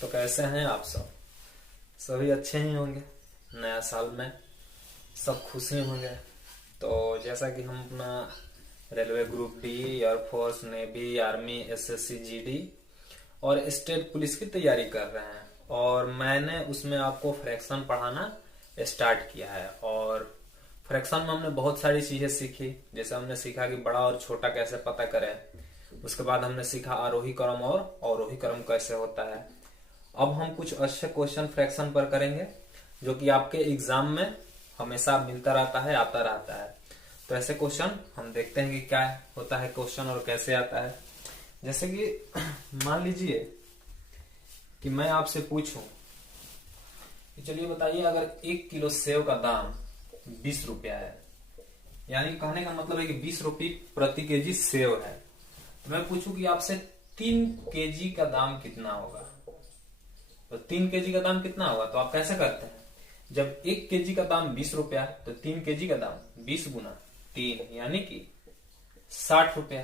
तो कैसे हैं आप सब? सभी अच्छे ही होंगे। नया साल में सब खुशी होंगे। तो जैसा कि हम अपना railway group D, air force, navy, army, SSC, GD और स्टेट पुलिस की तैयारी कर रहे हैं, और मैंने उसमें आपको फ्रैक्शन पढ़ाना स्टार्ट किया है। और फ्रैक्शन में हमने बहुत सारी चीजें सीखी। जैसे हमने सीखा कि बड़ा और छोटा कैसे पता करें। उसके बाद हमने सीखा आरोही क्रम और अवरोही क्रम कैसे होता है। अब हम कुछ अच्छे क्वेश्चन फ्रैक्शन पर करेंगे जो कि आपके एग्जाम में हमेशा मिलता रहता है, आता रहता है। तो ऐसे क्वेश्चन हम देखते हैं कि क्या होता है क्वेश्चन और कैसे आता है। जैसे कि मान लीजिए कि मैं आपसे पूछूं कि चलिए बताइए, अगर 1 किलो सेव का दाम 20 रुपया है, यानी कहने का मतलब है कि 20 रुपये प्रति केजी सेव है, तो मैं पूछूं कि आपसे 3 केजी का दाम कितना होगा। तो 3 केजी का दाम कितना होगा, तो आप कैसे करते हैं? जब 1 केजी का दाम 20 रुपया, तो 3 केजी का दाम 20 गुना 3 यानी कि 60 रुपया।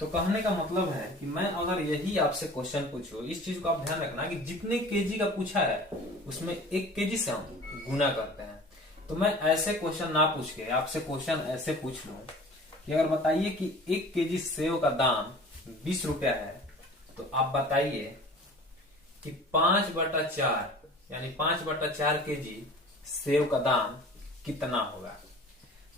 तो कहने का मतलब है कि मैं अगर यही आपसे क्वेश्चन पूछूं, इस चीज को आप ध्यान रखना कि जितने केजी का पूछा है उसमें 1 केजी से हम गुना करते हैं। तो मैं ऐसे क्वेश्चन ना पूछ के आपसे क्वेश्चन ऐसे पूछ लूं कि अगर बताइए कि 1 केजी सेव का दाम 20 रुपया है, तो आप बताइए कि 5/4 यानी 5/4 केजी सेव का दाम कितना होगा।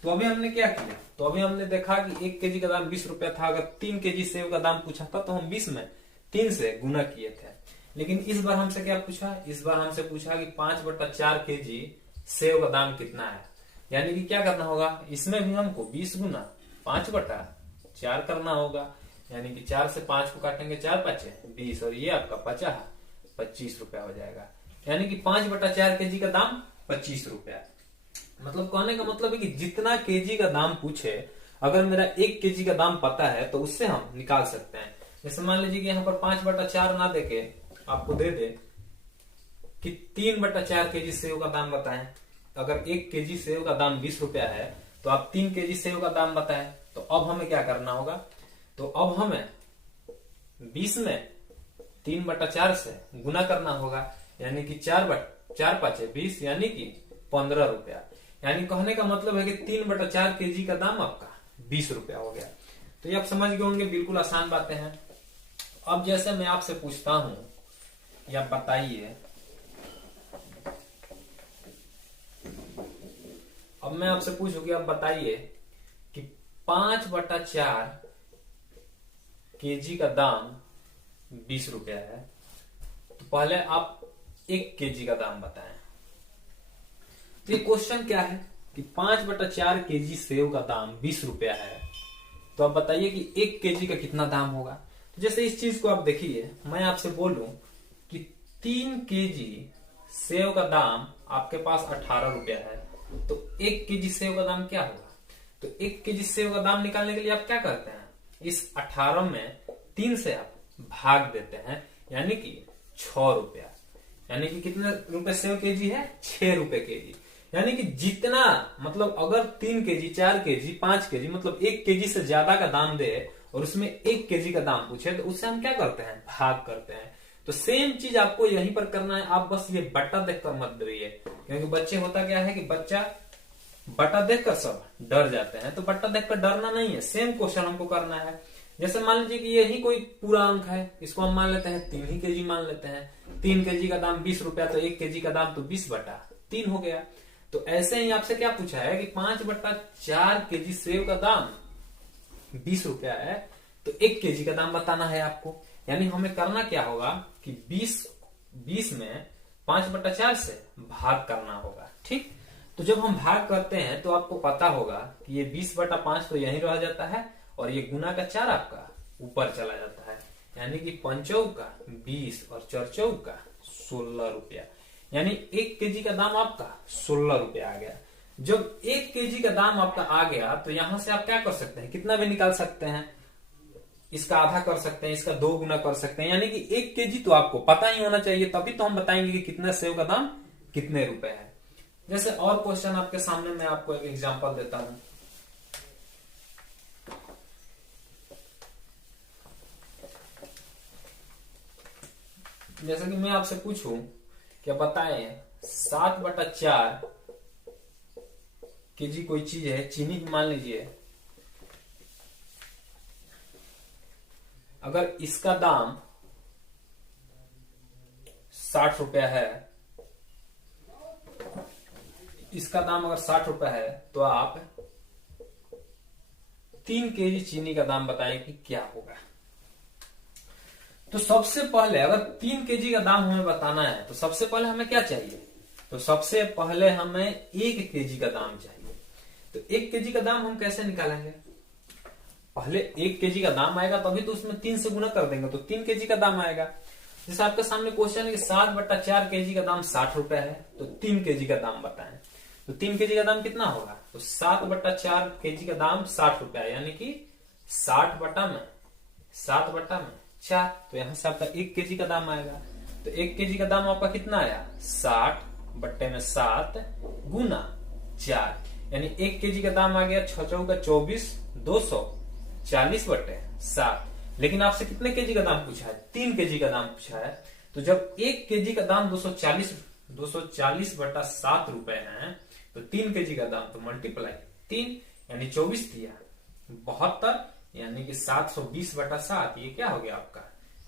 तो अभी हमने क्या किया, तो अभी हमने देखा कि 1 केजी का दाम 20 रुपया था। अगर 3 केजी सेव का दाम पूछा था तो हम 20 में 3 से गुना किए थे। लेकिन इस बार हमसे क्या पूछा, इस बार हमसे पूछा कि 5/4 केजी सेव का दाम कितना है। यानी कि क्या करना होगा, इसमें भी हमको 20 गुना 5/4 करना होगा। यानी कि 4 से 5 को काटेंगे, 4 5 20, और ये आपका 25 रुपया हो जाएगा। यानी कि 5/4 केजी का दाम 25 रुपया। मतलब कहने का मतलब है कि जितना केजी का दाम पूछे, अगर मेरा 1 केजी का दाम पता है तो उससे हम निकाल सकते हैं। जैसे मान लीजिए कि यहाँ पर 5/4 ना देके आपको दे दे कि 3/4 केजी सेव का दाम बताएं। अगर 1 केजी सेव का दाम 20 रुपया है तो आप 3 केजी सेव का दाम बताएं। तो अब हमें क्या करना होगा, तो अब हमें 20 में 3/4 से गुना करना होगा। यानी कि 4 5 20 यानी कि 15 रुपया। यानी कहने का मतलब है कि 3/4 केजी का दाम आपका 20 रुपया हो गया। तो ये आप समझ गए होंगे, बिल्कुल आसान बातें हैं। अब जैसे मैं आपसे पूछता हूं, या बताइए, अब मैं आपसे पूछूं कि आप बताइए कि 5/4 केजी का दाम 20 रुपया है, तो पहले आप 1 केजी का दाम बताएं। तो ये क्वेश्चन क्या है कि 5/4 केजी सेव का दाम 20 रुपया है, तो आप बताइए कि 1 केजी का कितना दाम होगा। तो जैसे इस चीज को आप देखिए, मैं आपसे बोलूं कि 3 केजी सेव का दाम आपके पास 18 रुपया है, तो 1 केजी सेव का दाम क्या होगा। तो 1 केजी सेव का दाम निकालने के लिए आप क्या करते हैं, इस 18 में 3 से आप भाग देते हैं, यानी कि 6 रुपया। यानी कि कितने रुपए सेव केजी है, 6 रुपए केजी। यानी कि जितना, मतलब अगर 3 केजी 4 केजी 5 केजी, मतलब 1 केजी से ज्यादा का दाम दे और उसमें 1 केजी का दाम पूछे, तो उससे हम क्या करते हैं, भाग करते हैं। तो सेम चीज आपको यहीं पर करना है। आप बस ये बट्टा देखकर मत डरिए, क्योंकि बच्चे होता क्या है कि बच्चा बट्टा देखकर सब डर जाते हैं। तो बट्टा देखकर डरना नहीं है, सेम क्वेश्चन हमको करना है। जैसे मान लीजिए कि यही कोई पूरा अंक है, इसको हम मान लेते हैं 3 ही केजी मान लेते हैं। 3 केजी का दाम 20 रुपया, तो 1 केजी का दाम तो 20/3 हो गया। तो ऐसे ही आपसे क्या पूछा है कि 5/4 केजी सेव का दाम 20 रुपया है, तो 1 केजी का दाम बताना है आपको। यानी हमें करना क्या होगा कि 20 में 5/4 से भाग करना होगा। ठीक, तो जब हम भाग करते हैं तो आपको पता होगा कि ये 20/5 तो यहीं रह जाता है, और ये गुना का 4 आपका ऊपर चला जाता है। यानी कि 5 का 20 और 4 का 16 रुपया। यानी 1 केजी का दाम आपका 16 रुपया आ गया। जब 1 केजी का दाम आपका आ गया, तो यहां से आप क्या कर सकते हैं, कितना भी निकाल सकते हैं। इसका आधा कर सकते हैं, इसका 2 गुना कर सकते हैं। यानी कि 1 केजी तो आपको पता ही होना चाहिए, तभी तो हम बताएंगे कि कितना सेव का दाम कितने रुपए है। जैसे और क्वेश्चन आपके सामने मैं आपको एक एग्जांपल देता हूं। जैसे कि मैं आपसे पूछूं क्या बताएं 7/4 केजी कोई चीज है, चीनी मान लीजिए, अगर इसका दाम 60 रुपया है, इसका दाम अगर 60 रुपया है, तो आप 3 केजी चीनी का दाम बताएं कि क्या होगा। तो सबसे पहले अगर 3 केजी का दाम हमें बताना है तो सबसे पहले हमें क्या चाहिए, तो सबसे पहले हमें 1 केजी का दाम चाहिए। तो 1 केजी का दाम हम कैसे निकालेंगे, पहले 1 केजी का दाम आएगा तभी तो उसमें 3 से गुना कर देंगे तो 3 केजी का दाम आएगा। जैसे आपके सामने क्वेश्चन है कि 7/4 केजी का दाम 60 रुपया है, तो 3 केजी का दाम बताएं। तो 3 केजी का दाम कितना होगा, तो 7/4 केजी का दाम 60 रुपया, यानी कि 7/4, तो यहां से आपका 1 केजी का दाम आएगा। तो 1 केजी का दाम आपका कितना आया, 60/7 गुना 4, यानी 1 केजी का दाम आ गया 6 चौका 24, 240/7। लेकिन आपसे कितने केजी का दाम पूछा है, 3 केजी का दाम पूछा है। तो जब 1 केजी का दाम 240/7 रुपए है, तो 3 केजी का दाम तो मल्टीप्लाई 3 यानी 24 दिया 72, यानी कि 720/7, ये क्या हो गया आपका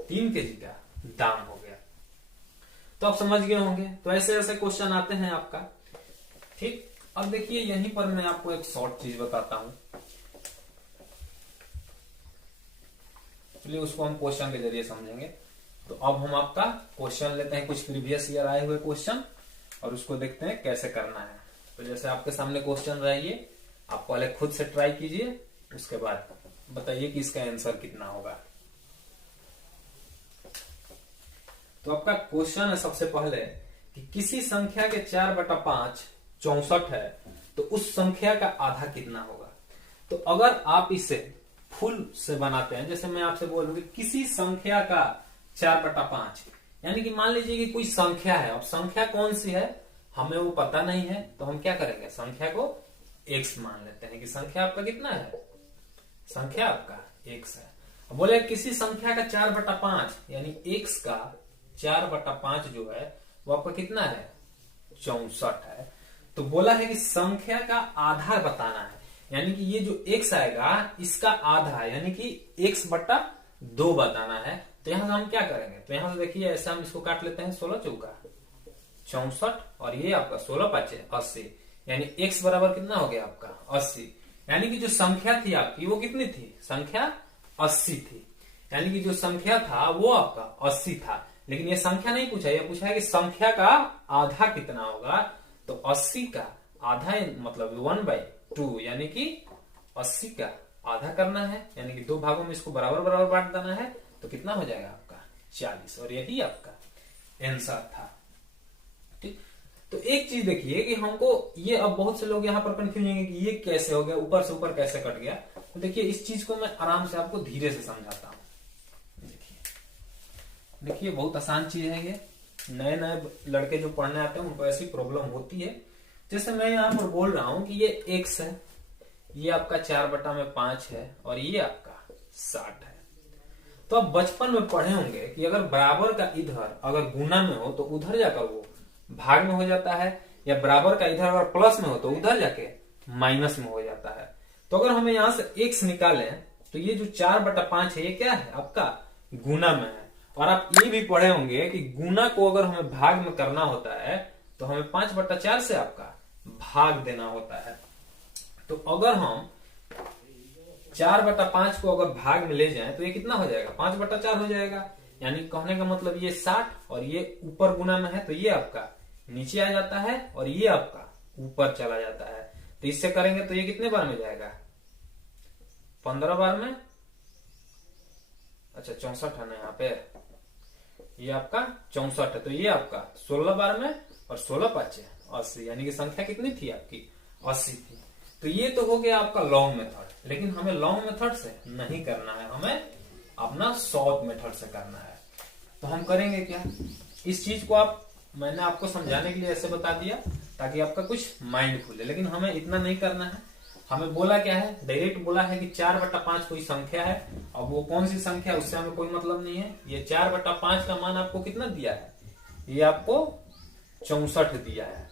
3 केजी का दाम हो गया। तो आप समझ गए होंगे। तो ऐसे ऐसे क्वेश्चन आते हैं आपका, ठीक। अब देखिए यहीं पर मैं आपको एक शॉर्ट चीज बताता हूं, चलिए उसको हम क्वेश्चन के जरिए समझेंगे। तो अब हम आपका क्वेश्चन लेते हैं, कुछ प्रीवियस ईयर आए हुए क्वेश्चन, और उसको देखते हैं कैसे करना है। तो जैसे आपके सामने क्वेश्चन रहिए, आप पहले खुद से ट्राई कीजिए, उसके बाद बताइए कि इसका आंसर कितना होगा। तो आपका क्वेश्चन है सबसे पहले कि किसी संख्या के 4/5 64 है, तो उस संख्या का आधा कितना होगा। तो अगर आप इसे फुल से बनाते हैं, जैसे मैं आपसे बोल रहा हूं किसी संख्या का 4/5, यानी कि मान लीजिए कि कोई संख्या है, अब संख्या कौन सी है हमें वो पता नहीं है, तो हम क्या करेंगे, संख्या को x मान लेते हैं कि संख्या आपका कितना है, संख्या आपका x है। अब बोले किसी संख्या का 4/5, यानी x का 4/5 जो है वो आपका कितना है, 64 है। तो बोला है कि संख्या का आधा बताना है, यानी कि ये जो x आएगा इसका आधा, यानी कि x/2 बताना है। तो यहां से हम क्या करेंगे, तो यहां से देखिए ऐसे हम इसको काट लेते हैं, 16 चौका 64 और ये आपका 16×5 80, यानी x बराबर कितना हो गया आपका 80। यानी कि जो संख्या थी आपकी वो कितनी थी, संख्या 80 थी, यानी कि जो संख्या था वो आपका 80 था। लेकिन ये संख्या नहीं पूछा, ये पूछा है कि संख्या का आधा कितना होगा। तो 80 का आधा मतलब 1/2, यानी कि 80 का आधा करना है, यानी कि 2 भागों में इसको बराबर बराबर बांट देना है, तो कितना हो जाएगा आपका 40, और यही आपका आंसर था। ठीक। तो एक चीज देखिए कि हमको ये, अब बहुत से लोग यहाँ पर कंफ्यूज होंगे कि ये कैसे हो गया, ऊपर से ऊपर कैसे कट गया। तो देखिए इस चीज को मैं आराम से आपको धीरे से समझाता हूँ। देखिए बहुत आसान चीज है ये, नए नए लड़के जो पढ़ने आते हैं उनको ऐसी प्रॉब्लम होती है। जैसे मैं यहाँ पर बोल रहा हूँ कि ये x है, ये आपका 4/5 है, और ये आपका 60 है। तो अब बचपन में पढ़े होंगे कि अगर बराबर का इधर अगर गुना में हो तो उधर जाकर वो भाग में हो जाता है, या बराबर का इधर अगर प्लस में हो तो उधर जाके माइनस में हो जाता है। तो अगर हमें यहाँ से x निकालें तो ये जो 4/5 है ये क्या है आपका गुना में है। और आप ये भी पढ़े होंगे कि गुना को अगर हमें भाग में करना होता है तो हमें 5/4 से आपका भाग देना होता है। तो अगर हम 4/5 को अगर भाग में ले जाएं तो ये कितना हो जाएगा, 5/4 हो जाएगा। यानी कहने का मतलब ये 60 और ये ऊपर गुना में है तो ये आपका नीचे आ जाता है और ये आपका ऊपर चला जाता है। तो इससे करेंगे तो ये कितने बार में जाएगा, 15 बार में। अच्छा 64 है ना यहाँ पे, ये आपका 64 है, तो ये आपका 16 बार में, और 16×5 80, यानी कि संख्या कितनी थी आपकी 80 थी। तो ये तो हो गया आपका लॉन्ग मेथड, लेकिन हमें लॉन्ग मेथड से नहीं करना है, हमें अपना शॉर्ट मेथड से करना है। तो हम करेंगे क्या, इस चीज को मैंने आपको समझाने के लिए ऐसे बता दिया ताकि आपका कुछ माइंड खुले, लेकिन हमें इतना नहीं करना है। हमें बोला क्या है, डायरेक्ट बोला है कि 4/5 कोई संख्या है। अब वो कौन सी संख्या है उससे हमें कोई मतलब नहीं है। ये 4/5 का मान आपको कितना दिया है, ये आपको 64 दिया है।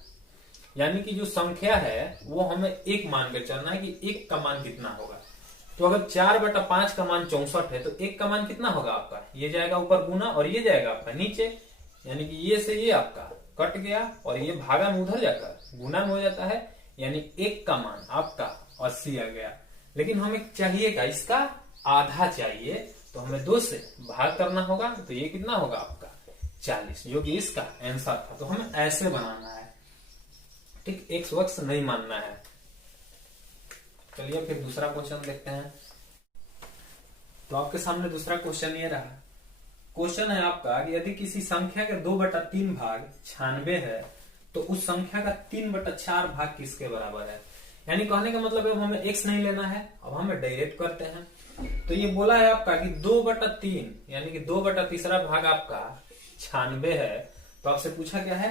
यानी कि जो संख्या है वो हमें एक मान कर चलना है कि एक का मान कितना होगा। तो अगर 4/5 का मान 64 है तो एक का मान कितना होगा आपका, ये जाएगा ऊपर गुना और ये जाएगा आपका नीचे। यानी कि ये से ये आपका कट गया और ये भागा में उधर जाकर गुना में हो जाता है। यानी एक का मान आपका 80 आ गया। लेकिन हमें चाहिएगा इसका आधा चाहिए, तो हमें 2 से भाग करना होगा। तो ये कितना होगा आपका 40, जो कि इसका आंसर था। तो हमें ऐसे बनाना है, ठीक, एक्स वक्स नहीं मानना है। चलिए फिर दूसरा क्वेश्चन देखते हैं। तो आपके सामने दूसरा क्वेश्चन ये रहा। क्वेश्चन है आपका कि यदि किसी संख्या के 2/3 भाग 96 है तो उस संख्या का 3/4 भाग किसके बराबर है। यानी कहने का मतलब है हमें एक्स नहीं लेना है, अब हमें डायरेक्ट करते हैं। तो ये बोला है आपका कि 2/3 यानी कि 2/3 भाग आपका 96 है। तो आपसे पूछा क्या है,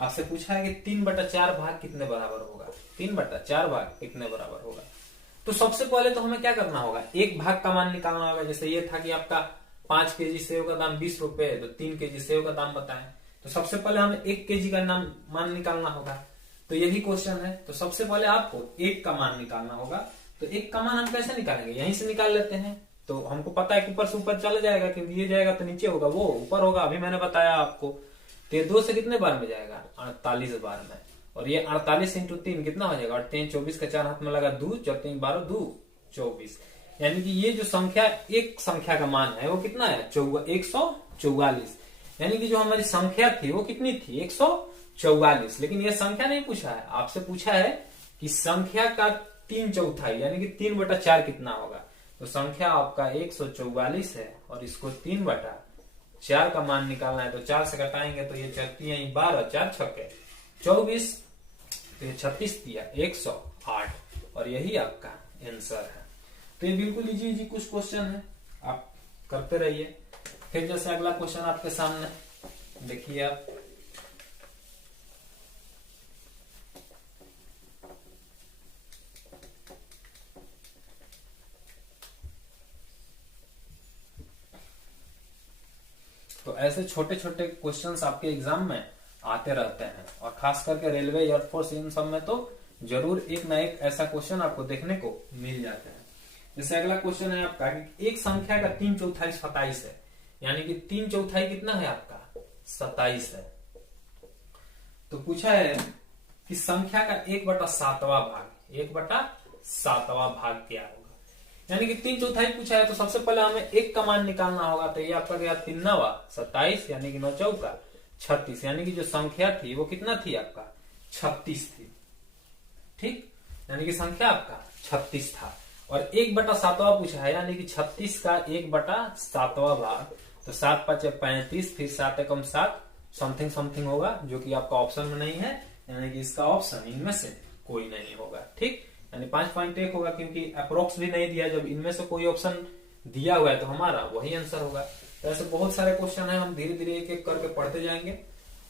आपसे पूछा है कि 3/4 भाग कितने बराबर होगा, 3/4 भाग कितने बराबर होगा। तो सबसे पहले तो हमें क्या करना होगा, एक भाग का मान निकालना होगा। जैसे ये था कि आपका 5 केजी सेव का दाम 20 रुपए, तो 3 केजी सेव का दाम बताएं। तो सबसे पहले हमें 1 केजी का नाम मान निकालना होगा। तो यही क्वेश्चन है। तो सबसे पहले आपको 1 का मान निकालना होगा। तो 1 का मान हम कैसे निकालेंगे, यहीं से निकाल लेते हैं। तो हमको पता है कि ऊपर से ऊपर चला जाएगा, क्योंकि ये जाएगा तो नीचे होगा, वो ऊपर होगा, अभी मैंने बताया आपको। तो ये 2 से कितने बार में जाएगा, 48 बार में। और ये 48 × 3 कितना हो जाएगा, 3 24 का 4 हाथ में लगा 2 4 3 12 2 24। यानी कि ये जो संख्या, एक संख्या का मान है वो कितना है 144। यानी कि जो हमारी संख्या थी वो कितनी थी 144। लेकिन ये संख्या नहीं पूछा है, आपसे पूछा है कि संख्या का 3/4 यानी कि 3/4 कितना होगा। तो संख्या आपका 144 है और इसको 3/4 का मान निकालना है। तो 4 से घटाएंगे तो ये 12 4 छक्के 24, तो ये 36 दिया 108 और यही आपका आंसर है। तो ये बिल्कुल इजी कुछ क्वेश्चन है, आप करते रहिए। फिर जैसे अगला क्वेश्चन आपके सामने देखिए आप, तो ऐसे छोटे छोटे क्वेश्चंस आपके एग्जाम में आते रहते हैं और खास करके रेलवे, एयरफोर्स, इन सब में तो जरूर एक ना एक ऐसा क्वेश्चन आपको देखने को मिल जाता है। जैसे अगला क्वेश्चन है आपका कि एक संख्या का 3/4 27 है। यानी कि 3/4 कितना है आपका 27 है। तो पूछा है कि संख्या का 1/7वां भाग, 1/7वां भाग क्या होगा। यानी कि 3/4 पूछा है। तो सबसे पहले हमें एक का मान निकालना होगा। तो ये आपका गया 3×9 27, यानी कि 9×4 36। यानी कि जो संख्या थी वो कितना थी आपका 36 थी, ठीक। यानी कि संख्या आपका 36 था। और 1/7वां पूछा है, यानी कि 36 का 1/7वां भाग। तो 7 5 35, फिर 7 एकम 7 समथिंग समथिंग होगा, जो कि आपका ऑप्शन में नहीं है। यानी कि इसका ऑप्शन इनमें से कोई नहीं होगा, ठीक। यानी 5.1 होगा, क्योंकि अप्रोक्स भी नहीं दिया। जब इनमें से कोई ऑप्शन दिया हुआ है तो हमारा वही आंसर होगा। तो ऐसे बहुत सारे क्वेश्चन है, हम धीरे धीरे एक एक करके पढ़ते जाएंगे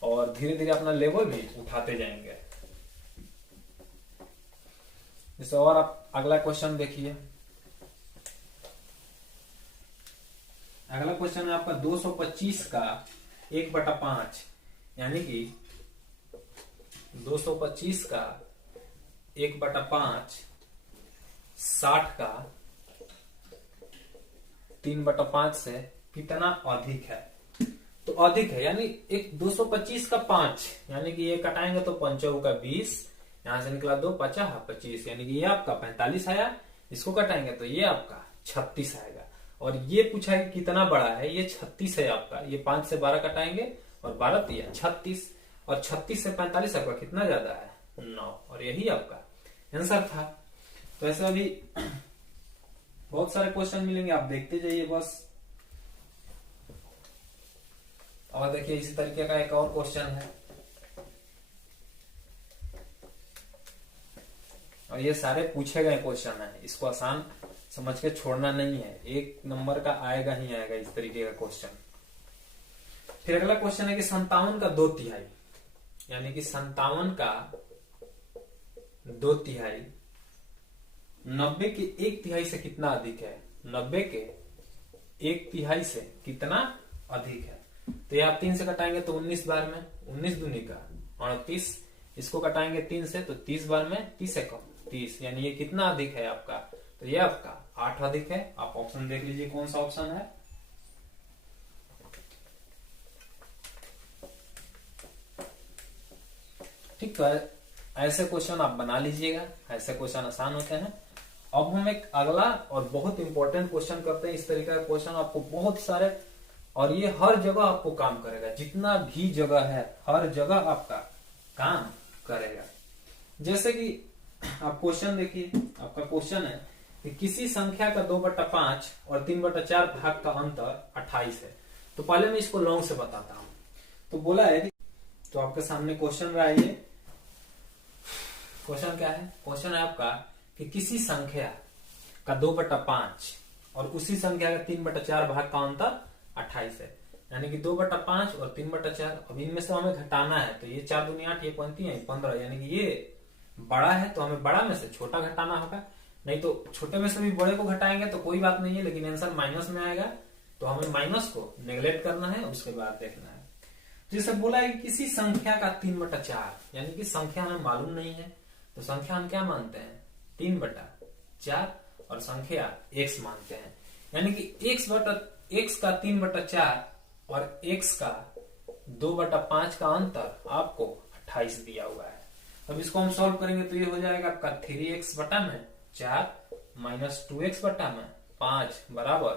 और धीरे धीरे अपना लेवल भी उठाते जाएंगे। जैसे और आप अगला क्वेश्चन देखिए। अगला क्वेश्चन है आपका 225 का 1/5, यानी कि 225 का 1/5 60 का 3/5 से कितना अधिक है। तो अधिक है यानी एक 225 का 5, यानी कि ये कटाएंगे तो 5 का 20, यहां से निकला 2 5 25, यानी कि ये आपका 45 आया। इसको कटाएंगे तो ये आपका 36 आएगा। और ये पूछा है कि कितना बड़ा है, ये 36 है आपका। ये 5 से 12 कटाएंगे और 12 दिया 36, और 36 से 45 आपका कितना ज्यादा है 9, और यही आपका आंसर था। तो ऐसे अभी बहुत सारे क्वेश्चन मिलेंगे, आप देखते जाइए बस। और देखिए इसी तरीके का एक और क्वेश्चन है, और ये सारे पूछे गए क्वेश्चन है, इसको आसान समझ के छोड़ना नहीं है। 1 नंबर का आएगा ही आएगा इस तरीके का क्वेश्चन। फिर अगला क्वेश्चन है कि 57 का 2/3, यानी कि 57 का 2/3 90 के 1/3 से कितना अधिक है? 90 के 1/3 से कितना अधिक है? तो ये आप 3 से कटाएंगे तो 19 बार में 19 दूनी का 38, इसको कटाएंगे 3 से तो 30 बार में 30 से कम 30, यानी ये कितना अधिक है आपका? तो ये आपका 8 अधिक है। आप ऑप्शन देख लीजिए कौन सा ऑप्शन है। ठीक, तो ऐसे क्वेश्चन आप बना लीजिएगा, ऐसे क्वेश्चन आसान होते हैं। अब हम एक अगला और बहुत इंपॉर्टेंट क्वेश्चन करते हैं। इस तरीके का क्वेश्चन आपको बहुत सारे, और ये हर जगह आपको काम करेगा, जितना भी जगह है हर जगह आपका काम करेगा। जैसे कि आप क्वेश्चन देखिए, आपका क्वेश्चन है कि किसी संख्या का 2/5 और 3/4 भाग का अंतर 28 है। तो पहले मैं इसको लॉन्ग से बताता हूं। तो बोला है कि, तो आपके सामने क्वेश्चन रहा है, ये क्वेश्चन क्या है? क्वेश्चन है आपका कि किसी संख्या का 2/5 और उसी संख्या का 3/4 भाग का अंतर 28 है, यानी कि 2/5 और 3/4। अब इनमें से हमें घटाना है, तो ये 4 दूनी 8, ये 15, यानी कि ये बड़ा है तो हमें बड़ा में से छोटा घटाना होगा। नहीं तो छोटे में से भी बड़े को घटाएंगे तो कोई बात नहीं है, लेकिन आंसर माइनस में आएगा, तो हमें माइनस को नेगलेक्ट करना है, उसके बाद देखना है। जैसे बोला है कि किसी संख्या का 3/4, यानी कि संख्या हमें मालूम नहीं है, तो संख्या हम क्या मानते हैं? 3/4, और संख्या x मानते हैं, यानी कि x का 3/4 और x का 2/5 का अंतर आपको 28 दिया हुआ है। अब इसको हम सॉल्व करेंगे तो ये हो जाएगा आपका 3x बटा में 4 माइनस 2x बटा में 5 बराबर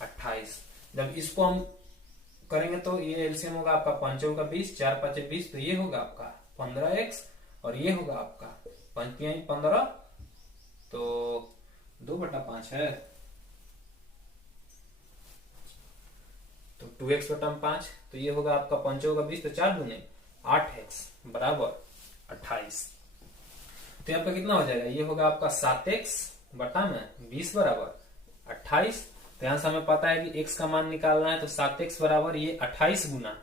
28। जब इसको हम करेंगे तो ये एलसीएम होगा आपका 5 का 20, 4 5 20, तो ये होगा आपका 15x, और ये होगा आपका 5 15, तो 2/5 है, तो 2x बटा 5, तो ये होगा आपका 5 का 20, तो 4 दूने 8x बराबर 28। तो यहाँ पे कितना हो जाएगा? ये होगा आपका 7x बटा में 20 बराबर 28। तो यहां से हमें पता है कि x का मान निकालना है, तो 7x बराबर ये 28 गुना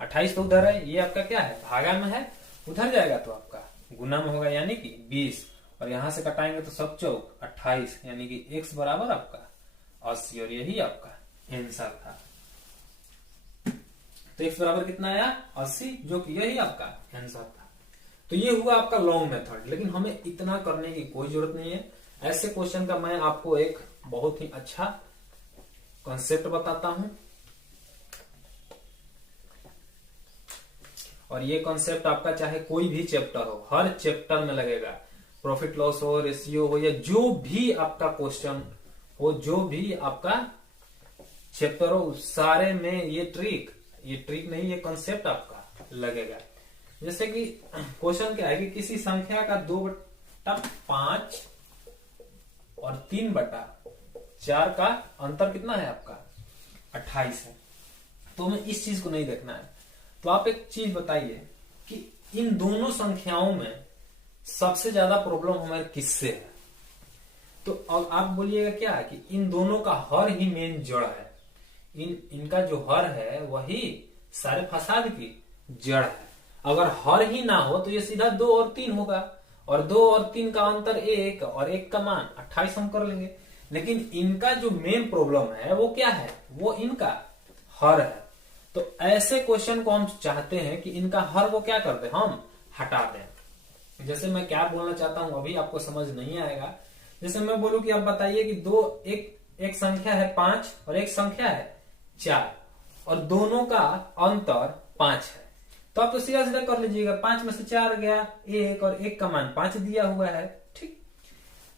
28 तो उधर है, ये आपका क्या है? भागा में है, उधर जाएगा तो आपका गुना में होगा, यानी कि 20, और यहां से कटाएंगे तो सब चौक 28, यानी कि x बराबर आपका 80, और यही आपका आंसर था। तो x बराबर कितना आया? 80, जो कि यही आपका आंसर था। तो ये हुआ आपका लॉन्ग मेथड, लेकिन हमें इतना करने की कोई जरूरत नहीं है। ऐसे क्वेश्चन का मैं आपको एक बहुत ही अच्छा कॉन्सेप्ट बताता हूं, और ये कॉन्सेप्ट आपका चाहे कोई भी चैप्टर हो, हर चैप्टर में लगेगा। प्रॉफिट लॉस हो, रेशियो हो, या जो भी आपका क्वेश्चन हो, जो भी आपका चैप्टर हो, सारे में ये ट्रिक नहीं, ये कॉन्सेप्ट आपका लगेगा। जैसे कि क्वेश्चन क्या है कि किसी संख्या का 2/5 और 3/4 का अंतर कितना है आपका? 28 है। तो हमें इस चीज को नहीं देखना है। तो आप एक चीज बताइए कि इन दोनों संख्याओं में सबसे ज्यादा प्रॉब्लम हमारे किससे है? तो अब आप बोलिएगा क्या कि इन दोनों का हर ही मेन जड़ है। इनका जो हर है वही सारे फसाद की जड़ है। अगर हर ही ना हो तो ये सीधा 2 और 3 होगा, और 2 और 3 का अंतर 1, और 1 का मान 28 हम कर लेंगे। लेकिन इनका जो मेन प्रॉब्लम है वो क्या है? वो इनका हर है। तो ऐसे क्वेश्चन को हम चाहते हैं कि इनका हर को क्या कर दें? हम हटा दें। जैसे मैं क्या बोलना चाहता हूं अभी आपको समझ नहीं आएगा। जैसे मैं बोलूं कि आप बताइए कि एक संख्या है 5 और एक संख्या है 4, और दोनों का अंतर 5 है, तो आप तो सीधा सीधा कर लीजिएगा। 5 में से 4 गया 1, और 1 का मान 5 दिया हुआ है, ठीक।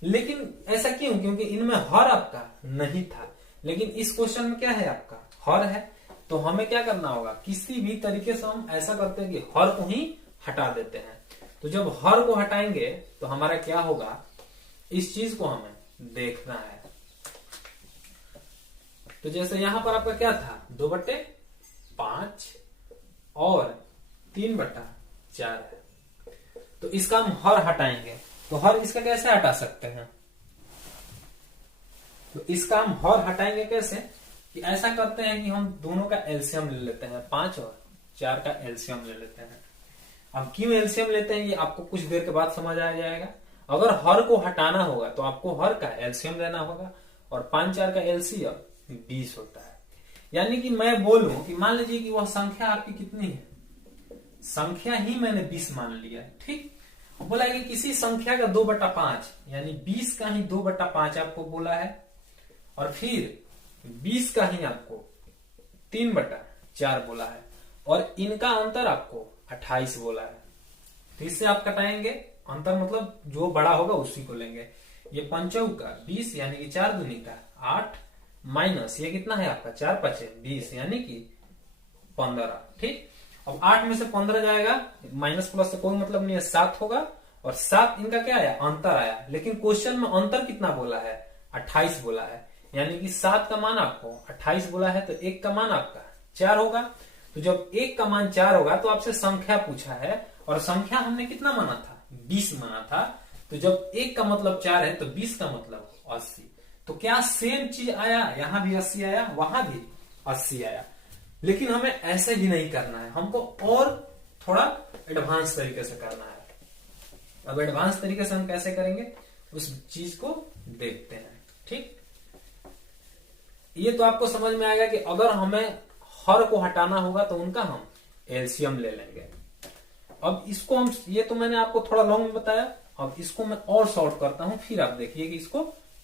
लेकिन ऐसा क्यों? क्योंकि इनमें हर आपका नहीं था। लेकिन इस क्वेश्चन में क्या है? आपका हर है। तो हमें क्या करना होगा? किसी भी तरीके से हम ऐसा करते हैं कि हर को ही हटा देते हैं। तो जब हर को हटाएंगे तो हमारा क्या होगा, इस चीज को हमें देखना है। तो जैसे यहां पर आपका क्या था? 2/5 और 3/4 है। तो इसका हम हर हटाएंगे, तो हर इसका कैसे हटा सकते हैं? तो इसका हम हर हटाएंगे कैसे? कि ऐसा करते हैं कि हम दोनों का एलसीएम ले लेते हैं, 5 और 4 का एलसीएम ले लेते हैं। अब क्यों एलसीएम लेते हैं ये आपको कुछ देर के बाद समझ आ जाएगा। अगर हर को हटाना होगा तो आपको हर का एलसीएम लेना होगा, और 5 4 का एलसीएम 20 होता है। यानी कि मैं बोलूं कि मान लीजिए कि वह संख्या आपकी कितनी है, संख्या ही मैंने 20 मान लिया, ठीक। बोला कि किसी संख्या का 2/5 यानी 20 का ही 2/5 आपको बोला है, और फिर 20 का ही आपको 3/4 बोला है, और इनका अंतर आपको 28 बोला है। तो इससे आप कटाएंगे, अंतर मतलब जो बड़ा होगा उसी को लेंगे। ये 5 का 20 यानी कि 4 दूनी का 8 माइनस ये कितना है आपका 4 5 20 यानी कि 15, ठीक। अब 8 में से 15 जाएगा, माइनस प्लस से कोई मतलब नहीं है, 7 होगा, और 7 इनका क्या आया, अंतर आया। लेकिन क्वेश्चन में अंतर कितना बोला है, 28 बोला है, यानी कि 7 का मान आपको 28 बोला है, तो 1 का मान आपका 4 होगा। तो जब 1 का मान 4 होगा तो आपसे संख्या पूछा है, और संख्या हमने कितना माना था, 20 माना था। तो जब 1 का मतलब 4 है तो 20 का मतलब 80। तो क्या सेम चीज आया, यहां भी 80 आया, वहां भी 80 आया। लेकिन हमें ऐसे भी नहीं करना है, हमको और थोड़ा एडवांस तरीके से करना है। अब एडवांस तरीके से हम कैसे करेंगे उस चीज को देखते हैं, ठीक। ये तो आपको समझ में आएगा कि अगर हमें हर को हटाना होगा तो उनका हम एलसीएम ले लेंगे। अब इसको हम, ये तो मैंने आपको थोड़ा लॉन्ग में बताया, अब इसको मैं और शॉर्ट करता हूं, फिर आप देखिए कि इसको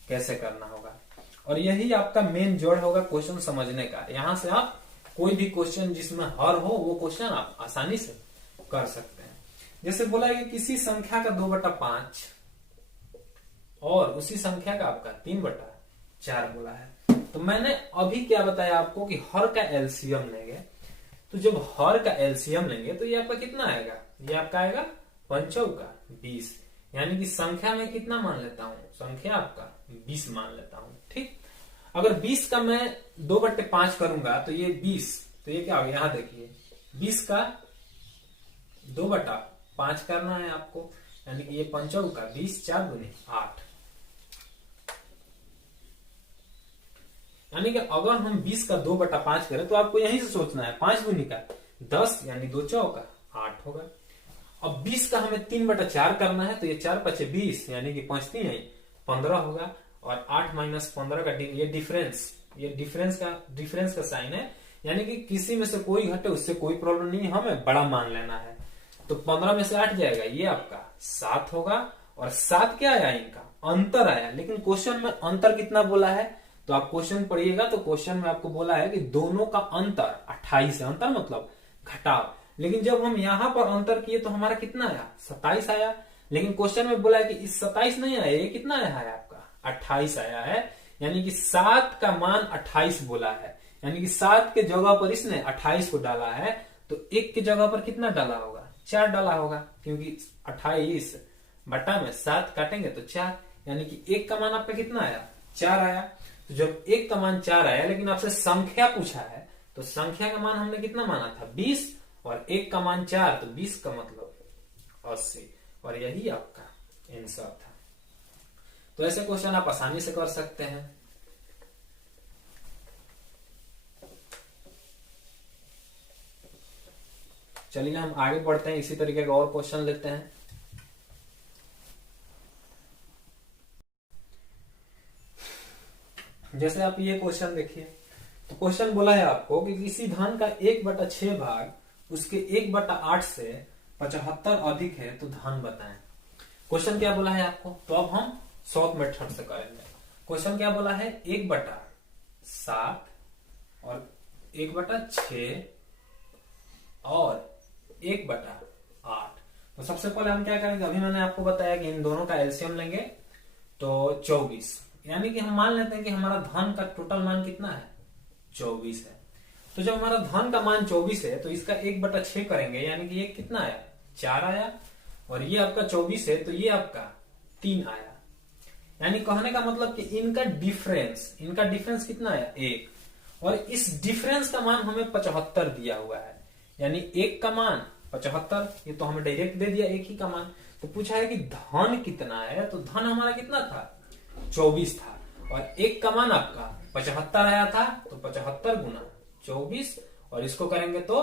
कैसे करना होगा। और यही आपका मेन जोड़ होगा क्वेश्चन समझने का। यहां से आप कोई भी क्वेश्चन जिसमें हर हो वो क्वेश्चन आप आसानी से कर सकते हैं। जैसे बोला है कि किसी संख्या का 2/5 और उसी संख्या का आपका 3/4 बोला है। तो मैंने अभी क्या बताया आपको कि हर का एलसीएम लेंगे। तो जब हर का एलसीएम लेंगे तो ये आपका कितना आएगा, ये आपका आएगा 5 का 20, यानी कि संख्या में कितना मान लेता हूं, संख्या आपका 20 मान लेता हूं, ठीक। अगर 20 का मैं 2/5 करूंगा तो ये 20, तो ये क्या होगा, यहां देखिए 20 का 2/5 करना है आपको, यानी कि ये 5 का 20 4 दूनी 8। यानी कि अगर हम 20 का 2/5 करें तो आपको यहीं से सोचना है, 5 दूनी का 10 यानी 2 चौका 8 होगा। अब 20 का हमें 3/4 करना है, तो ये 4 5 20 यानी कि 5 3 15 होगा, और 8 माइनस 15 का ये डिफरेंस का साइन है, यानी कि किसी में से कोई घटे उससे कोई प्रॉब्लम नहीं है, हमें बड़ा मान लेना है। तो 15 में से 8 जाएगा, ये आपका 7 होगा, और 7 क्या आया, इनका अंतर आया। लेकिन क्वेश्चन में अंतर कितना बोला है, तो आप क्वेश्चन पढ़िएगा तो क्वेश्चन में आपको बोला है कि दोनों का अंतर 28 है, अंतर मतलब घटाव। लेकिन जब हम यहां पर अंतर किए तो हमारा कितना आया, 27 आया। लेकिन क्वेश्चन में बोला है कि इस 27 नहीं आया, ये कितना आया है आपका 28 आया है, यानी कि 7 का मान 28 बोला है, यानी कि 7 के जगह पर इसने 28 को डाला है, तो 1 की जगह पर कितना डाला होगा, 4 डाला होगा, क्योंकि 28 बटा में 7 काटेंगे तो 4, यानी कि 1 का मान आपका कितना आया, 4 आया। तो जब 1 का मान 4 आया, लेकिन आपसे संख्या पूछा है, तो संख्या का मान हमने कितना माना था 20, और 1 का मान 4, तो 20 का मतलब 80, और यही आपका आंसर था। तो ऐसे क्वेश्चन आप आसानी से कर सकते हैं। चलिए हम आगे बढ़ते हैं, इसी तरीके का और क्वेश्चन लेते हैं। जैसे आप ये क्वेश्चन देखिए, तो क्वेश्चन बोला है आपको कि किसी धन का 1/6 भाग उसके 1/8 से 75 अधिक है, तो धन बताएं। क्वेश्चन क्या बोला है आपको, तो अब हम शॉर्ट मेथड से करेंगे। क्वेश्चन क्या बोला है, 1/7 और 1/6 और 1/8। तो सबसे पहले हम क्या करेंगे, अभी मैंने आपको बताया कि इन दोनों का एलसीएम लेंगे तो 24, यानी कि हम मान लेते हैं कि हमारा धन का टोटल मान कितना है, 24 है। तो जब हमारा धन का मान 24 है तो इसका 1/6 करेंगे, यानी कि ये कितना आया, 4 आया, और ये आपका 24 है तो ये आपका 3 आया। यानी कहने का मतलब कि इनका डिफरेंस कितना आया, 1, और इस डिफरेंस का मान हमें 75 दिया हुआ है, यानी 1 का मान 75, ये तो हमें डायरेक्ट दे दिया 1 ही का मान। तो पूछा है कि धन कितना है, तो धन हमारा कितना था, 24 था, और 1 का मान आपका 75 आया था, तो 75 गुना 24, और इसको करेंगे तो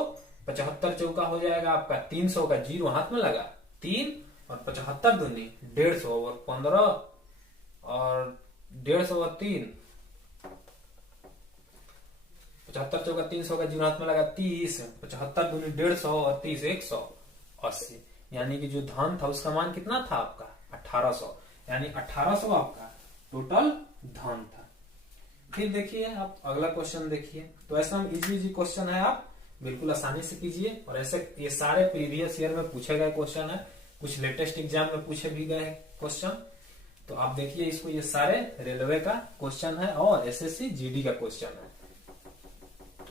75 चौका हो जाएगा आपका 300 का 0 हाथ में लगा 3, और 75 दूनी 150 और 15 और 150 और 3 75 चौका 300 का जीवन हाथ में लगा 30, 75 दूनी 150 और 30 180, यानी कि जो धन था उसका मान कितना था आपका 1800, यानी 1800 आपका टोटल धन था। फिर देखिए आप अगला क्वेश्चन देखिए, तो ऐसा हम इजी क्वेश्चन है, आप बिल्कुल आसानी से कीजिए। और ऐसे ये सारे प्रीवियस ईयर में पूछे गए क्वेश्चन है, कुछ लेटेस्ट एग्जाम में पूछे भी गए क्वेश्चन। तो आप देखिए इसको, ये सारे रेलवे का क्वेश्चन है और एसएससी जीडी का क्वेश्चन है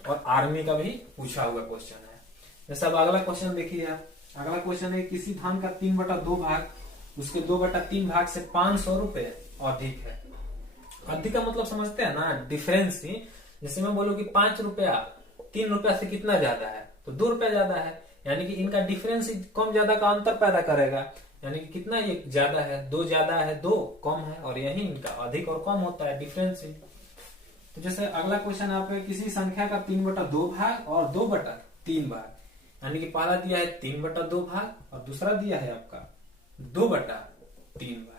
और आर्मी का भी पूछा हुआ क्वेश्चन है। जैसे अब अगला क्वेश्चन देखिए आप, अगला क्वेश्चन है किसी धन का 3/2 भाग उसके 2/3 भाग से 500 रुपए अधिक है। अधिक का मतलब समझते हैं ना, डिफरेंस ही। जैसे मैं बोलूं कि 5 रुपया 3 रुपया से कितना ज्यादा है, तो 2 रुपया ज्यादा है, यानी कि इनका डिफरेंस कम ज्यादा का अंतर पैदा करेगा। यानी कि कितना ये ज्यादा है, 2 ज्यादा है 2 कम है, और यही इनका अधिक और कम होता है, डिफरेंस ही। तो जैसे अगला क्वेश्चन आप किसी संख्या का 3/2 भाग और 2/3 भाग, यानी कि पहला दिया है 3/2 भाग और दूसरा दिया है आपका 2/3 भाग।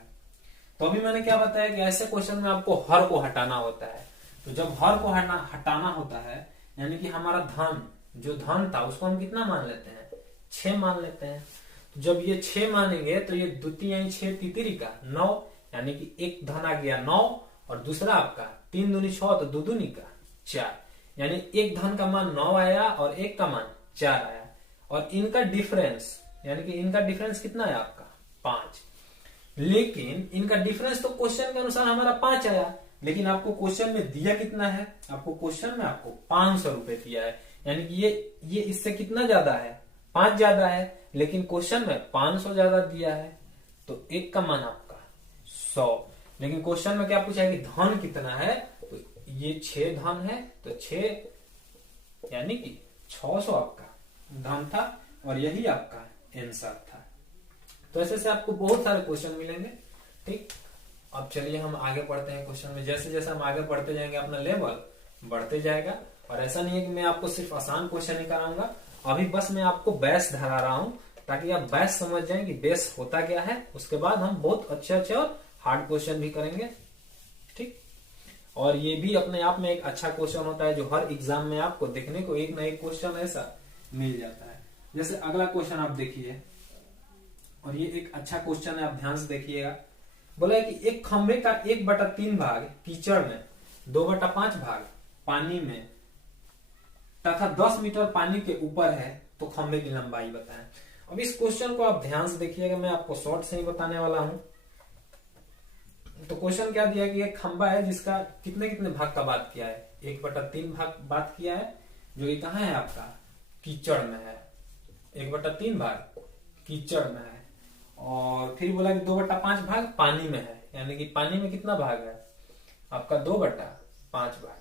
तो अभी मैंने क्या बताया कि ऐसे क्वेश्चन में आपको हर को हटाना होता है। तो जब हर को हटाना होता है, यानी कि हमारा धन जो धन था उसको हम कितना मान लेते हैं 6 मान लेते हैं। तो जब ये 6 मानेंगे तो ये 2 3 6 तितरी का 9, यानी कि एक धन आ गया 9 और दूसरा आपका 3 दूनी 6 तो 2 दूनी का 4, यानी एक धन का मान 9 आया और एक का मान 4 आया। और इनका डिफरेंस, यानी कि इनका डिफरेंस कितना है आपका 5। लेकिन इनका डिफरेंस तो क्वेश्चन के अनुसार हमारा 5 आया, लेकिन आपको क्वेश्चन में दिया कितना है, आपको क्वेश्चन में आपको 500 रुपए दिया है। यानी कि ये इससे कितना ज्यादा है 5 ज्यादा है, लेकिन क्वेश्चन में 500 ज्यादा दिया है। तो एक का मान आपका 100, लेकिन क्वेश्चन में क्या पूछा है कि धन कितना है, तो ये 6 धन है, तो 6 यानी कि 600 आपका धन था और यही आपका आंसर था। तो ऐसे से आपको बहुत सारे क्वेश्चन मिलेंगे। ठीक, अब चलिए हम आगे बढ़ते हैं क्वेश्चन में। जैसे जैसे हम आगे बढ़ते जाएंगे अपना लेवल बढ़ते जाएगा। और ऐसा नहीं है कि मैं आपको सिर्फ आसान क्वेश्चन ही कराऊंगा, अभी बस मैं आपको बेस धरा रहा हूं ताकि आप बेस समझ जाएं कि बेस होता क्या है। उसके बाद हम बहुत अच्छे और हार्ड क्वेश्चन भी करेंगे। ठीक, और ये भी अपने आप में एक अच्छा क्वेश्चन होता है जो हर एग्जाम में आपको देखने को एक ना एक क्वेश्चन ऐसा मिल जाता है। जैसे अगला क्वेश्चन आप देखिए, और ये एक अच्छा क्वेश्चन है, आप ध्यान से देखिएगा। बोला है कि एक खंभे का 1/3 भाग कीचड़ में, 2/5 भाग पानी में तथा 10 मीटर पानी के ऊपर है, तो खंभे की लंबाई बताएं। अब इस क्वेश्चन को आप ध्यान से देखिएगा, मैं आपको शॉर्ट से ही बताने वाला हूं। तो क्वेश्चन क्या दिया कि एक खंभा है जिसका कितने कितने भाग का बात किया है, 1/3 भाग बात किया है, जो कि कहाँ है आपका कीचड़ में है। 1/3 भाग कीचड़ में है, और फिर बोला कि 2/5 भाग पानी में है, यानी कि पानी में कितना भाग है आपका 2/5 भाग है।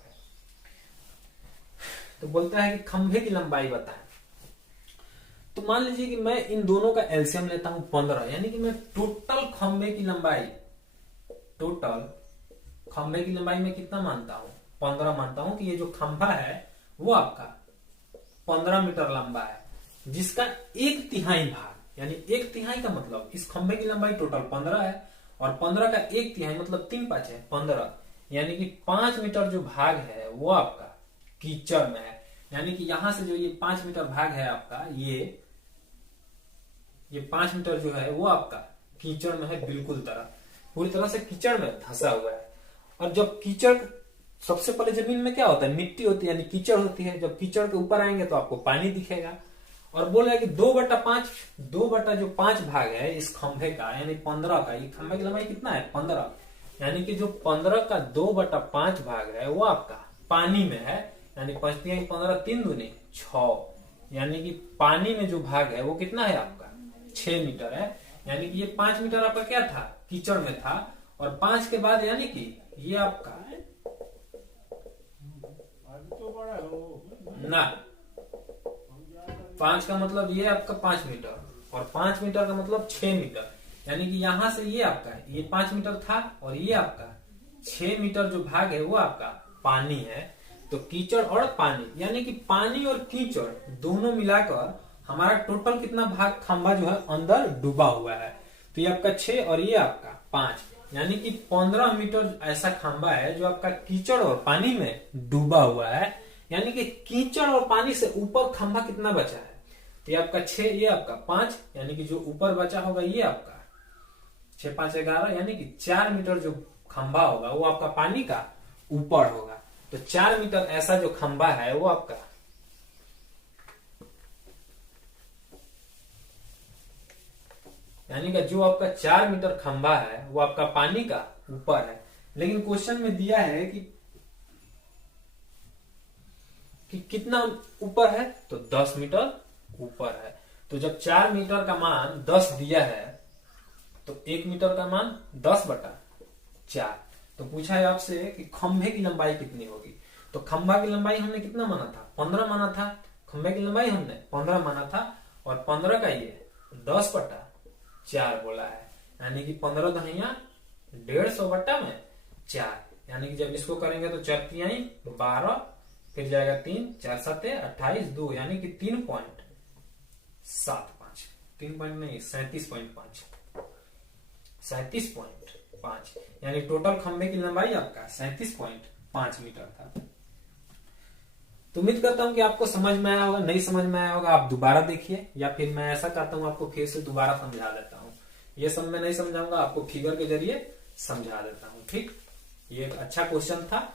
तो बोलता है कि खंभे की लंबाई बताएं। तो मान लीजिए कि मैं इन दोनों का एलसीएम लेता हूं 15, यानी कि मैं टोटल खंभे की लंबाई में कितना मानता हूं 15 मानता हूं कि ये जो खंभा है वो आपका 15 मीटर लंबा है, जिसका 1/3 भाग, यानी 1/3 का मतलब इस खंभे की लंबाई टोटल 15 है और 15 का 1/3 मतलब 3 5 है 15, यानी कि 5 मीटर जो भाग है वो आपका कीचड़ में है। यानी कि यहां से जो ये 5 मीटर भाग है आपका, ये 5 मीटर जो है वो आपका कीचड़ में है, बिल्कुल पूरी तरह से कीचड़ में धंसा हुआ है। और जब कीचड़, सबसे पहले जमीन में क्या होता है मिट्टी होती है, यानी कीचड़ होती है। जब कीचड़ के ऊपर आएंगे तो आपको पानी दिखेगा। और बोला है कि 2/5 भाग है इस खंभे का, यानी 15 का। ये खंभे की लंबाई कितना है 15, यानी कि जो 15 का 2/5 भाग है वो आपका पानी में है, यानी 5 3 15 3 दूनी 6, यानी कि पानी में जो भाग है वो कितना है आपका 6 मीटर है। यानी कि ये 5 मीटर आपका क्या था कीचड़ में था, और 5 के बाद यानी कि ये आपका ना 5 का मतलब ये आपका 5 मीटर, और 5 मीटर का मतलब 6 मीटर, यानी कि यहां से ये आपका ये 5 मीटर था और ये आपका 6 मीटर जो भाग है वो आपका पानी है। तो कीचड़ और पानी, यानी कि पानी और कीचड़ दोनों मिलाकर हमारा टोटल कितना भाग खंभा जो है अंदर डूबा हुआ है। तो ये आपका 6 और ये आपका 5, यानी कि 15 मीटर ऐसा खंभा है जो आपका कीचड़ और पानी में डूबा हुआ है। यानी कि कीचड़ और पानी से ऊपर खंभा कितना बचा है, तो ये आपका 6, ये आपका 5, यानी कि जो ऊपर बचा होगा ये आपका 6 5 11, यानी कि 4 मीटर जो खंभा होगा वो आपका पानी का ऊपर होगा। तो 4 मीटर ऐसा जो खंभा है वो आपका यानी कि जो आपका 4 मीटर खंभा है वो आपका पानी का ऊपर है। लेकिन क्वेश्चन में दिया है कि कितना ऊपर है, तो 10 मीटर ऊपर है। तो जब 4 मीटर का मान 10 दिया है तो 1 मीटर का मान 10/4। तो पूछा है आपसे कि खंभे की लंबाई कितनी होगी। तो खंभा की लंबाई हमने कितना माना था, 15 माना था। खंभे की लंबाई हमने 15 माना था और 15 का ये 10/4 बोला है, यानी कि 15 दहिया 150/4। यानी कि जब इसको करेंगे तो 4 तिहाई 12, फिर जाएगा 3 4 7 28 2, यानी कि 3.75, 3 पॉइंट नहीं 37.5, 37.5, यानी टोटल खंभे की लंबाई आपका 37.5 मीटर था। तो उम्मीद करता हूं कि आपको समझ में आया होगा। नहीं समझ में आया होगा आप दोबारा देखिए, या फिर मैं ऐसा करता हूं आपको फिर से दोबारा समझा देता हूं। ये सब मैं नहीं समझाऊंगा, आपको फिगर के जरिए समझा देता हूं। ठीक, ये एक अच्छा क्वेश्चन था।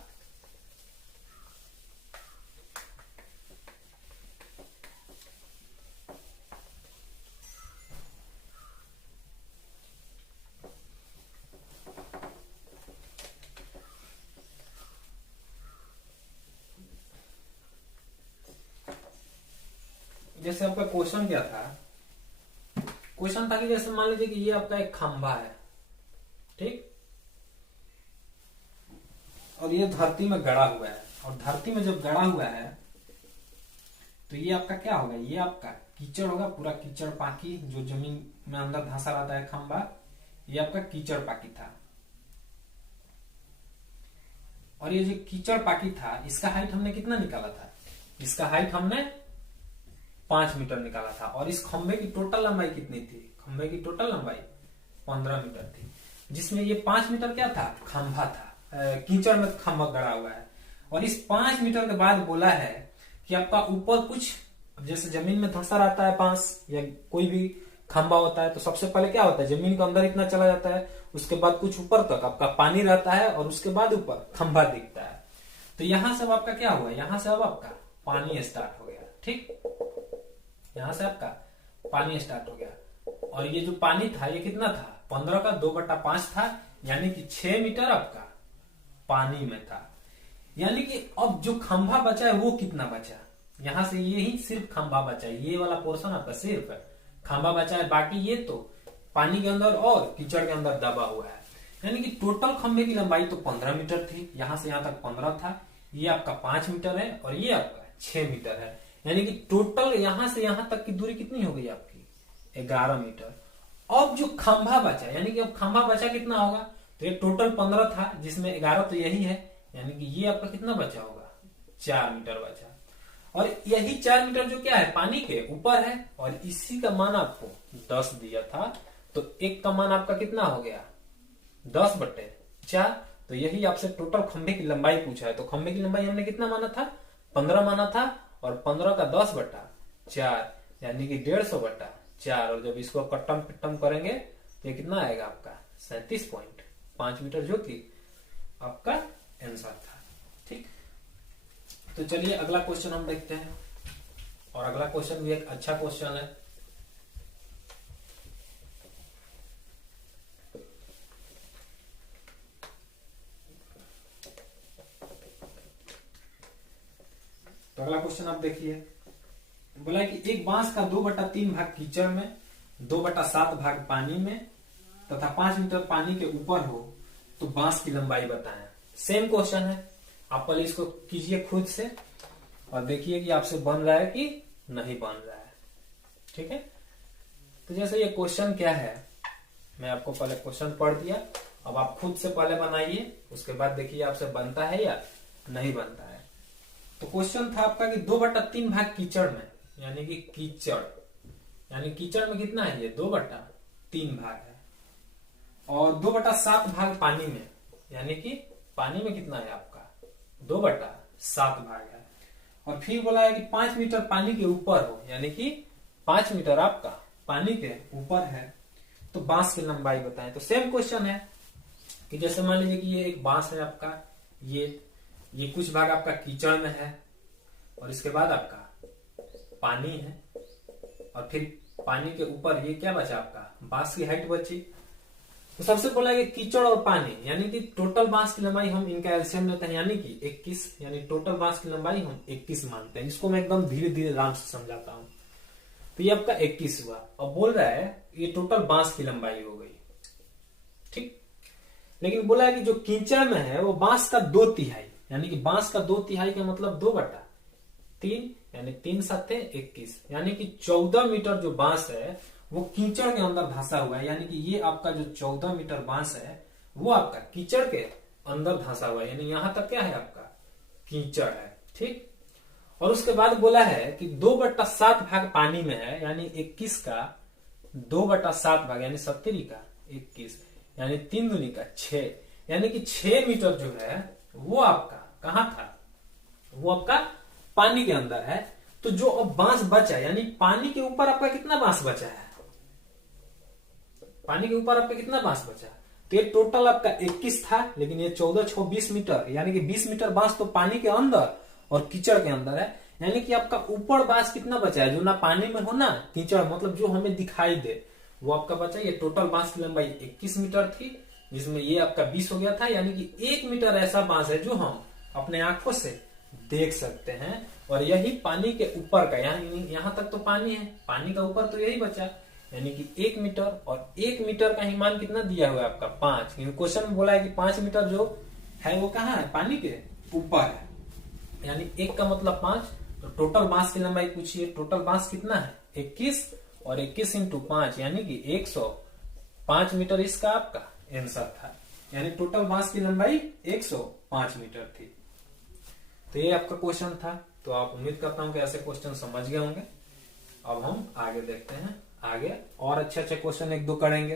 जैसे आपका क्वेश्चन क्या था, क्वेश्चन था कि जैसे मान लीजिए कि ये आपका एक खंभा है, ठीक, और ये धरती में गड़ा हुआ है, और धरती में जब गड़ा हुआ है तो ये आपका क्या होगा, ये आपका कीचड़ होगा, पूरा कीचड़ पाकी जो जमीन में अंदर धंसा रहता है खंभा, ये आपका कीचड़ पाकी था। और ये जो कीचड़ पाकी था इसका हाइट हमने कितना निकाला था, इसका हाइट हमने 5 मीटर निकाला था। और इस खंभे की टोटल लंबाई कितनी थी, खंभे की टोटल लंबाई 15 मीटर थी, जिसमें ये 5 मीटर क्या था, खंभा था, कीचड़ में खंभा गड़ा हुआ है। और इस 5 मीटर के बाद बोला है कि आपका ऊपर कुछ, जैसे जमीन में धंसा रहता है बांस या कोई भी खंभा होता है, तो सबसे पहले क्या होता है, जमीन के अंदर इतना चला जाता है, उसके बाद कुछ ऊपर तक आपका पानी रहता है, और उसके बाद ऊपर खंभा दिखता है। तो यहां से अब आपका क्या हुआ, यहां से अब आपका पानी स्टार्ट हो गया, ठीक, यहां से आपका पानी स्टार्ट हो गया। और ये जो पानी था ये कितना था, 15 का 2/5 था, यानी कि 6 मीटर आपका पानी में था। यानी कि अब जो खंभा बचा है वो कितना बचा, यहां से ये ही सिर्फ खंभा बचा है, ये वाला पोर्शन आपका सिर्फ खंभा बचा है, बाकी ये तो पानी के अंदर और कीचड़ के अंदर दबा हुआ है। यानी कि टोटल खंभे की लंबाई तो 15 मीटर थी, यहां से यहां तक 15 था, ये आपका 5 मीटर है और ये आपका 6 मीटर है। यानी कि टोटल यहां से यहां तक की दूरी कितनी हो गई आपकी, 11 मीटर। अब जो खंभा बचा, यानी कि अब खंभा बचा कितना होगा, तो ये टोटल 15 था, जिसमें 11 तो यही है, यानी कि ये आपका कितना बचा होगा, 4 मीटर बचा। और यही 4 मीटर जो क्या है, पानी के ऊपर है, और इसी का मान आपको 10 दिया था, तो एक का मान आपका कितना हो गया, 10/4। तो यही आपसे टोटल खंभे की लंबाई पूछा है। तो खंभे की लंबाई हमने कितना माना था, 15 माना था, और 15 का 10/4 यानी कि 150/4। और जब इसको कट्टम पिट्टम करेंगे तो ये कितना आएगा आपका 37.5 मीटर, जो कि आपका आंसर था। ठीक, तो चलिए अगला क्वेश्चन हम देखते हैं, और अगला क्वेश्चन भी एक अच्छा क्वेश्चन है। तो अगला क्वेश्चन आप देखिए, बोला कि एक बांस का 2/3 भाग कीचड़ में, 2/7 भाग पानी में तथा 5 मीटर पानी के ऊपर हो तो बांस की लंबाई बताएं। सेम क्वेश्चन है, आप पहले इसको कीजिए खुद से और देखिए कि आपसे बन रहा है कि नहीं बन रहा है। ठीक है, तो जैसे ये क्वेश्चन क्या है, मैं आपको पहले क्वेश्चन पढ़ दिया, अब आप खुद से पहले बनाइए, उसके बाद देखिए आपसे बनता है या नहीं बनता है। तो क्वेश्चन था आपका कि 2/3 भाग कीचड़ में, यानी कि कीचड़, यानी कीचड़ में कितना है, ये 2/3 भाग है, और 2/7 भाग पानी में, यानी कि पानी में कितना है आपका 2/7 भाग है। और फिर बोला है कि 5 मीटर पानी के ऊपर हो, यानी कि 5 मीटर आपका पानी के ऊपर है, तो बांस की लंबाई बताएं। तो सेम क्वेश्चन है कि जैसे मान लीजिए कि ये एक बांस है आपका, ये कुछ भाग आपका कीचड़ में है, और इसके बाद आपका पानी है, और फिर पानी के ऊपर ये क्या बचा आपका बांस की हाइट बची। तो सबसे बोला कि कीचड़ और पानी, यानी कि टोटल बांस की लंबाई हम इनका एलसीएम लेते हैं, यानी कि 21, यानी टोटल बांस की लंबाई हम 21 मानते हैं। इसको मैं एकदम धीरे धीरे आराम से समझाता हूं। तो ये आपका 21 हुआ, और बोल रहा है ये टोटल बांस की लंबाई हो गई, ठीक। लेकिन बोला है कि जो कीचड़ में है वो बांस का 2/3, यानी कि बांस का 2/3 का मतलब 2/3, यानी 3 7 21, यानी कि 14 मीटर जो बांस है वो कीचड़ के अंदर धंसा हुआ है। यानी कि ये आपका जो 14 मीटर बांस है वो आपका कीचड़ के अंदर धंसा हुआ है, यानी यहां तक क्या है आपका कीचड़ है, ठीक। और उसके बाद बोला है कि 2/7 भाग पानी में है, यानी 21 का 2/7 भाग, यानी 70 का 21, यानी 3 दूनी का 6, यानी कि 6 मीटर जो है वो आपका कहां था, वो आपका पानी के अंदर है। तो जो अब बांस बचा, यानी पानी के ऊपर आपका कितना बांस बचा है, पानी के ऊपर आपका कितना बांस बचा, तो ये टोटल आपका 21 था, लेकिन ये 14 6 20 मीटर, यानी कि 20 मीटर बांस तो पानी के अंदर और कीचड़ के अंदर है। यानी कि आपका ऊपर बांस कितना बचा है, जो ना पानी में हो ना कीचड़, मतलब जो हमें दिखाई दे वो आपका बचा। ये टोटल बांस की लंबाई 21 मीटर थी, जिसमें ये आपका 20 हो गया था, यानी कि 1 मीटर ऐसा बांस है जो हम अपने आंखों से देख सकते हैं। और यही पानी के ऊपर का, यहाँ तक तो पानी है, पानी का ऊपर तो यही बचा, यानी कि 1 मीटर, और 1 मीटर का ही मान कितना दिया हुआ है आपका 5, क्योंकि क्वेश्चन में बोला है कि 5 मीटर जो है वो कहाँ है, पानी के ऊपर है, यानी 1 का मतलब 5। तो टोटल बांस की लंबाई पूछिए, टोटल बांस कितना है 21, और 21 × 5 यानी कि 105 मीटर इसका आपका आंसर था, यानी टोटल बांस की लंबाई 105 मीटर थी। तो ये आपका क्वेश्चन था। तो आप उम्मीद करता हूं कि ऐसे क्वेश्चन समझ गए होंगे। अब हम आगे देखते हैं, आगे और अच्छे अच्छे क्वेश्चन 1 2 करेंगे।